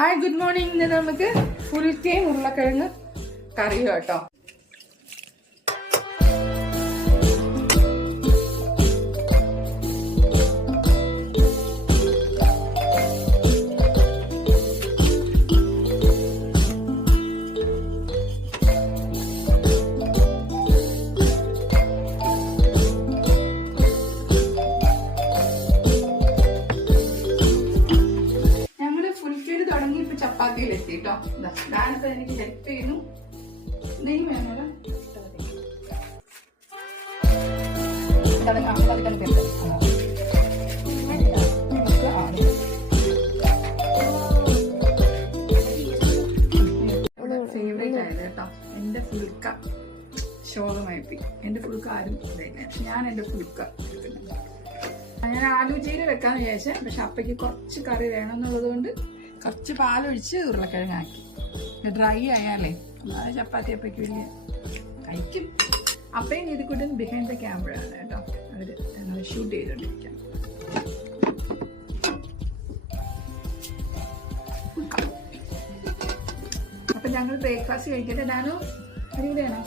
Hi good morning. ഇന്ന് നമുക്ക് ഫുൽക്കയും ഉരുളക്കിഴങ്ങ് കറിയും കേട്ടോ. ചപ്പാത്തിയിലെത്തി കേട്ടോ. ഞാനിപ്പോ എനിക്ക് ഹെൽപ്പ് ചെയ്യുന്നു. നെയ്യ് വേണോ? ഫേവറേറ്റ് ആയത് കേട്ടോ എന്റെ ഫുൾക്ക. ശോകമായി എന്റെ ഫുൾക്ക ആരും ഞാൻ എന്റെ ഫുൾക്ക എടുക്കുന്നുണ്ട്. ഞാൻ ആലൂചീര വെക്കാന്ന് വിചാരിച്ചേ, പക്ഷെ അപ്പയ്ക്ക് കുറച്ച് കറി വേണം എന്നുള്ളത് കൊണ്ട് കുറച്ച് പാലൊഴിച്ച് ഉരുളക്കിഴങ്ങാക്കി. ഡ്രൈ ആയാലേ ചപ്പാത്തി അപ്പയ്ക്ക് വലിയ കഴിക്കും. അപ്പയും നീതിക്കുട്ടൻ ബിഹൈൻഡ് ദ ക്യാമറയാണ് കേട്ടോ. അവര് ഞങ്ങൾ ഷൂട്ട് ചെയ്തോണ്ടിരിക്കാം. അപ്പൊ ഞങ്ങൾ ബ്രേക്ക്ഫാസ്റ്റ് കഴിക്കട്ടെ. ഞാനും അടിപൊളിയാണോ?